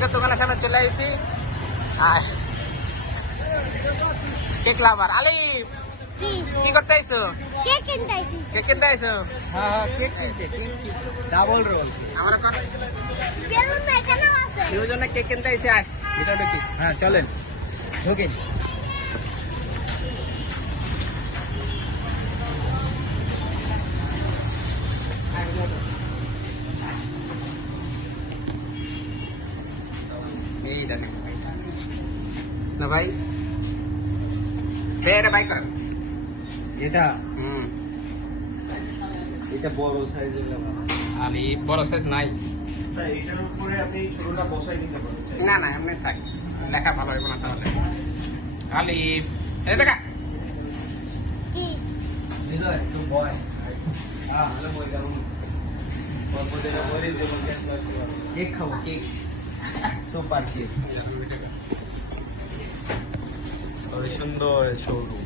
কেকের দোকানের সামনে চলে আসছি। আর কেক লাভার আলিফ কি করতে আইছো? কেক কিনতে আইছি। কেক কিনতে আইছো? হ্যাঁ কেক কিনতে ডাবল রোল আমার কত বেলুন এখানেও আছে। দুজনে কেক কিনতে আইছি। আর এটা ঢুকি হ্যাঁ চলেন ঢুকেন এই দেখেন না ভাই, এটা ভাই কর। এটা হুম, এটা বড় সাইজের আলিফ বড় সাইজ নাই। এটার উপরে আপনি ছোটটা বসাই দিতে পারেন না না এমনি থাক, লেখা ভালো হইব না তাহলে। আলিফ এই দেখা কি? দিদা একটু বয় হ্যাঁ হ্যালো বই গাউন বড়টা বলে দেব কেক খাবো কেক সুপার কেক তবে সুন্দর শোরুম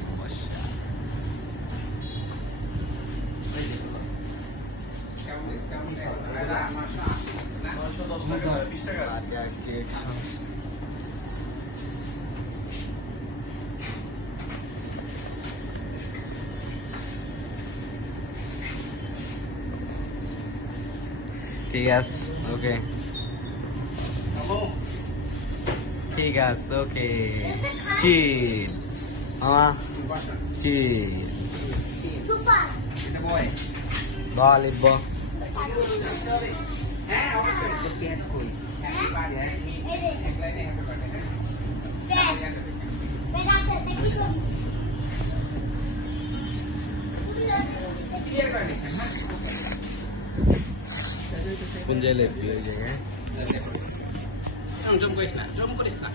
ঠিক আছে ওকে ঠিক আছে ওকে চিল চিল সুপার। বল ইব্ব হ্যাঁ অবশ্যই এই যে বেড আছে দেখি তো। কোন জায়গায় হয়ে যায় হ্যাঁ জম করিস না, জম করিস না।